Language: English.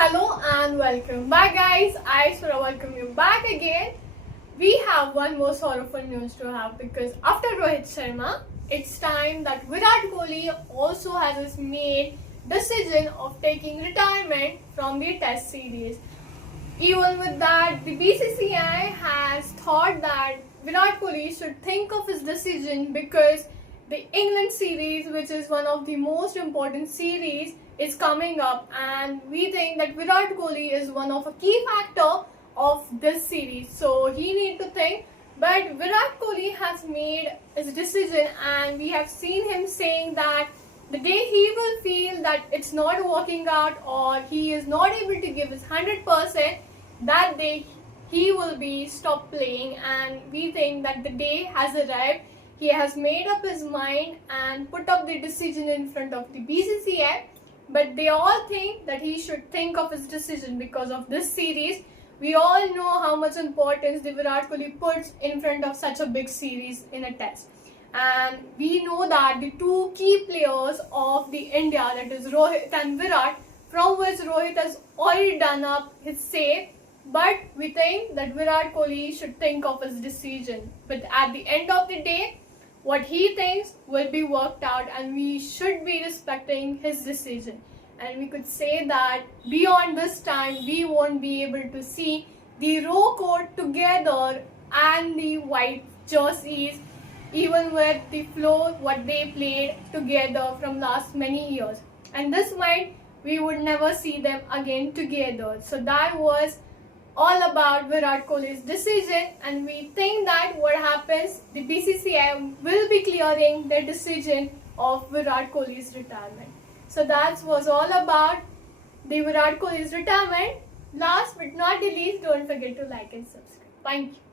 Hello and welcome back, guys. I Sura welcome you back again. We have one more sorrowful news to have because after Rohit Sharma, it's time that Virat Kohli also has made decision of taking retirement from the Test series. Even with that, the BCCI has thought that Virat Kohli should think of his decision because the England series, which is one of the most important series, is coming up, and we think that Virat Kohli is one of a key factor of this series. So he need to think. But Virat Kohli has made his decision, and we have seen him saying that the day he will feel that it's not working out or he is not able to give his 100%, that day he will be stopped playing. And we think that the day has arrived. He has made up his mind and put up the decision in front of the BCCI, but they all think that he should think of his decision because of this series. We all know how much importance the Virat Kohli puts in front of such a big series in a test. And we know that the two key players of the India, that is Rohit and Virat, from which Rohit has already done up his say, but we think that Virat Kohli should think of his decision. But at the end of the day, what he thinks will be worked out, and we should be respecting his decision. And we could say that beyond this time, we won't be able to see the row coat together and the white jerseys, even with the flow what they played together from last many years. And this might we would never see them again together. So that was all about Virat Kohli's decision, and we think that what happens, the BCCI will be clearing the decision of Virat Kohli's retirement. So that was all about the Virat Kohli's retirement. Last but not the least, don't forget to like and subscribe. Thank you.